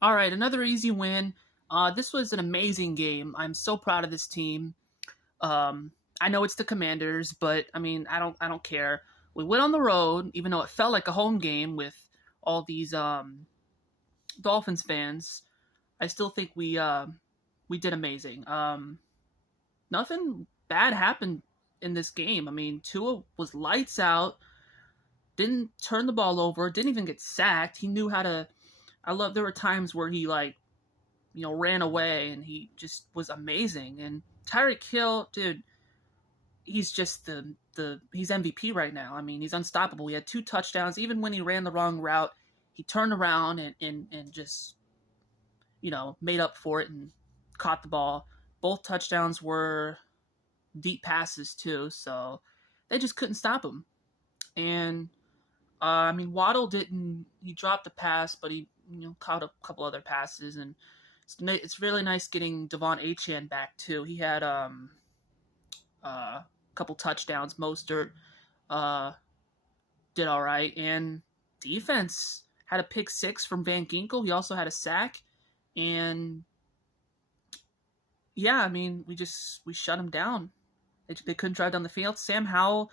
All right, another easy win. This was an amazing game. I'm so proud of this team. I know it's the Commanders, but I mean, I don't care. We went on the road, even though it felt like a home game with all these Dolphins fans. I still think we did amazing. Nothing bad happened in this game. I mean, Tua was lights out. Didn't turn the ball over. Didn't even get sacked. He knew how to. I love. There were times where he ran away, and he just was amazing. And Tyreek Hill, dude, he's just he's MVP right now. I mean, he's unstoppable. He had two touchdowns. Even when he ran the wrong route, he turned around and just made up for it and caught the ball. Both touchdowns were deep passes too, so they just couldn't stop him. And I mean, Waddle didn't. He dropped a pass, but he caught a couple other passes, and it's really nice getting Devon Achane back too. He had a couple touchdowns. Mostert did all right, and defense had a pick six from Van Ginkel. He also had a sack, and yeah, I mean, we shut him down. They couldn't drive down the field. Sam Howell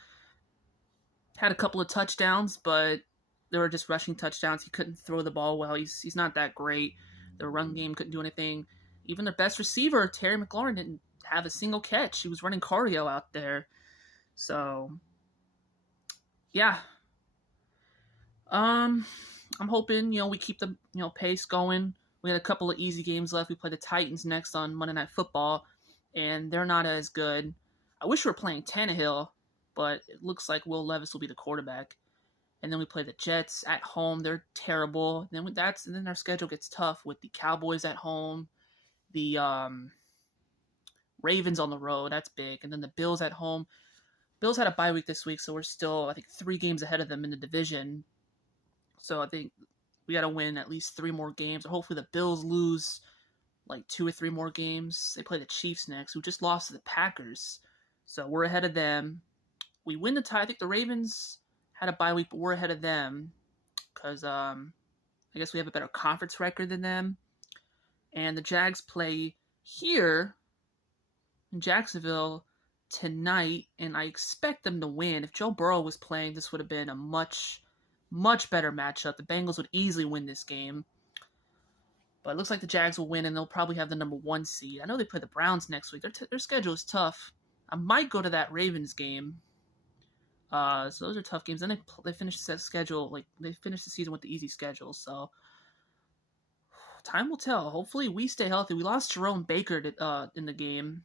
had a couple of touchdowns, but they were just rushing touchdowns. He couldn't throw the ball well. He's not that great. Their run game couldn't do anything. Even their best receiver, Terry McLaurin, didn't have a single catch. He was running cardio out there. So, yeah. I'm hoping we keep the pace going. We had a couple of easy games left. We play the Titans next on Monday Night Football, and they're not as good. I wish we were playing Tannehill, but it looks like Will Levis will be the quarterback. And then we play the Jets at home. They're terrible. And then our schedule gets tough with the Cowboys at home, the Ravens on the road. That's big. And then the Bills at home. Bills had a bye week this week, so we're still, I think, 3 games ahead of them in the division. So I think we got to win at least 3 more games. Or hopefully the Bills lose like 2 or 3 more games. They play the Chiefs next, who just lost to the Packers. So we're ahead of them. We win the tie. I think the Ravens had a bye week, but we're ahead of them because I guess we have a better conference record than them. And the Jags play here in Jacksonville tonight, and I expect them to win. If Joe Burrow was playing, this would have been a much, much better matchup. The Bengals would easily win this game. But it looks like the Jags will win, and they'll probably have the number 1 seed. I know they play the Browns next week. Their schedule is tough. I might go to that Ravens game. So those are tough games. Then they finish the schedule, like they finish the season with the easy schedule. So time will tell. Hopefully we stay healthy. We lost Jerome Baker in the game,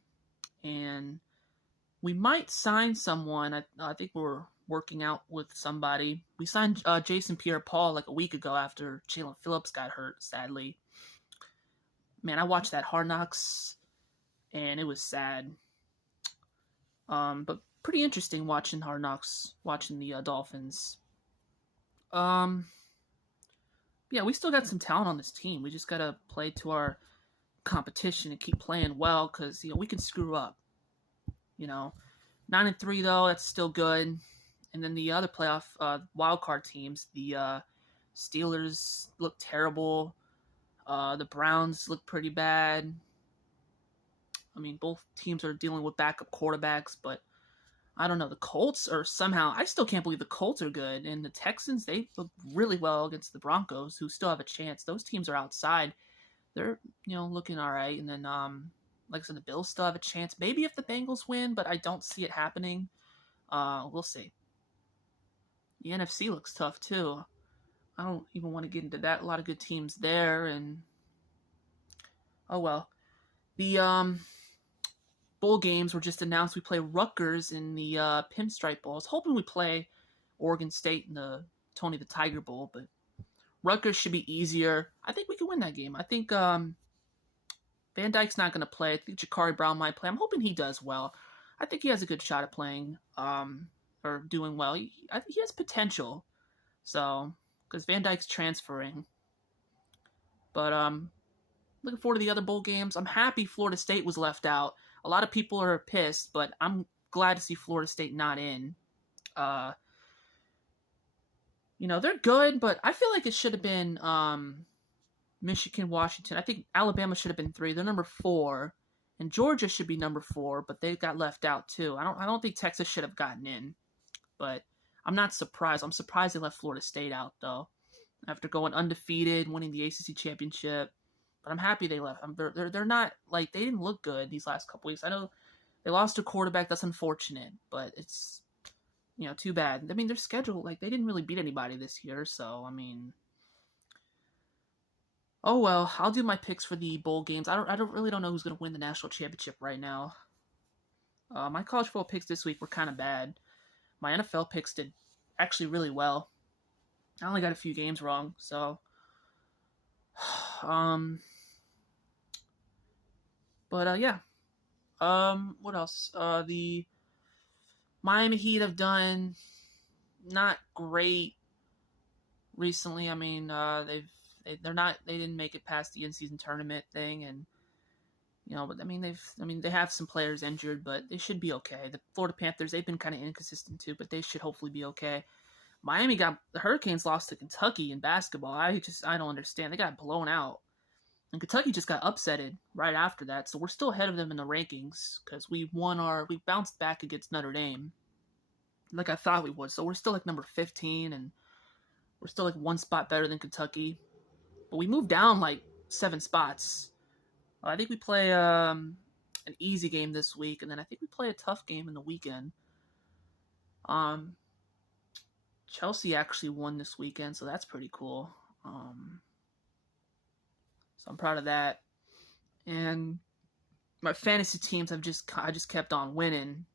and we might sign someone. I think we're working out with somebody. We signed Jason Pierre-Paul like a week ago after Jalen Phillips got hurt, sadly. Man, I watched that Hard Knocks, and it was sad. But pretty interesting watching Hard Knocks, watching the Dolphins. Yeah, we still got some talent on this team. We just gotta play to our competition and keep playing well, because we can screw up. 9-3 though, that's still good. And then the other playoff wildcard teams, the Steelers look terrible. The Browns look pretty bad. I mean, both teams are dealing with backup quarterbacks, but I don't know. The Colts are somehow... I still can't believe the Colts are good. And the Texans, they look really well against the Broncos, who still have a chance. Those teams are outside. They're, looking all right. And then, like I said, the Bills still have a chance. Maybe if the Bengals win, but I don't see it happening. We'll see. The NFC looks tough, too. I don't even want to get into that. A lot of good teams there, and... Oh, well. The, bowl games were just announced. We play Rutgers in the Pinstripe Bowl. I was hoping we play Oregon State in the Tony the Tiger Bowl, but Rutgers should be easier. I think we can win that game. I think Van Dyke's not going to play. I think Jakari Brown might play. I'm hoping he does well. I think he has a good shot at playing or doing well. I think he has potential. So, because Van Dyke's transferring. But looking forward to the other bowl games. I'm happy Florida State was left out. A lot of people are pissed, but I'm glad to see Florida State not in. They're good, but I feel like it should have been Michigan, Washington. I think Alabama should have been 3. They're number 4, and Georgia should be number 4, but they got left out too. I don't think Texas should have gotten in, but I'm not surprised. I'm surprised they left Florida State out though, after going undefeated, winning the ACC championship. But I'm happy they left. They're not like they didn't look good these last couple weeks. I know they lost a quarterback. That's unfortunate, but it's too bad. I mean, their schedule like they didn't really beat anybody this year, so I mean. Oh well, I'll do my picks for the bowl games. I don't know who's gonna win the national championship right now. My college football picks this week were kind of bad. My NFL picks did actually really well. I only got a few games wrong, so um. But yeah. What else? The Miami Heat have done not great recently. I mean, they didn't make it past the in-season tournament thing, and but they have some players injured, but they should be okay. The Florida Panthers, they've been kind of inconsistent too, but they should hopefully be okay. The Hurricanes lost to Kentucky in basketball. I don't understand. They got blown out, and Kentucky just got upsetted right after that. So we're still ahead of them in the rankings because we bounced back against Notre Dame, like I thought we would. So we're still like number 15, and we're still like 1 spot better than Kentucky. But we moved down like 7 spots. I think we play an easy game this week, and then I think we play a tough game in the weekend. Chelsea actually won this weekend, so that's pretty cool. So I'm proud of that. And my fantasy teams I just kept on winning,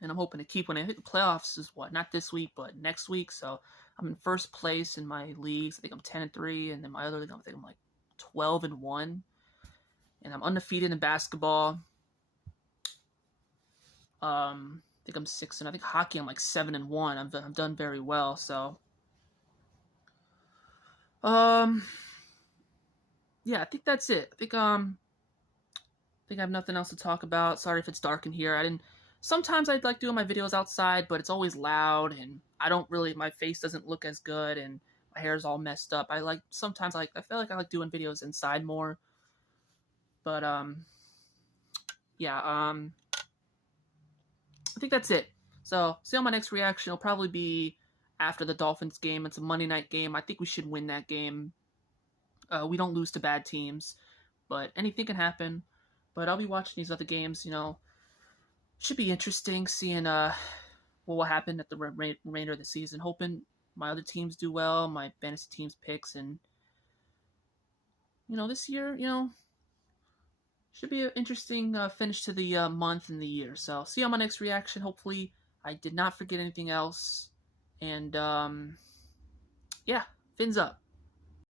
and I'm hoping to keep winning. I think the playoffs is not this week, but next week. So I'm in first place in my leagues. I think I'm 10-3, and then my other league I think I'm like 12-1, and I'm undefeated in basketball. I think I'm 6, and I think hockey I'm like 7-1. I've done very well. So, yeah, I think that's it. I think I have nothing else to talk about. Sorry if it's dark in here. Sometimes I'd like doing my videos outside, but it's always loud, and my face doesn't look as good, and my hair's all messed up. I feel like I like doing videos inside more. But yeah, I think that's it. So see on my next reaction. It'll probably be after the Dolphins game. It's a Monday night game. I think we should win that game. We don't lose to bad teams, but anything can happen. But I'll be watching these other games. Should be interesting seeing what will happen at the remainder of the season. Hoping my other teams do well, my fantasy teams picks, and this year, should be an interesting finish to the month and the year. So see you on my next reaction. Hopefully I did not forget anything else. And yeah, fins up.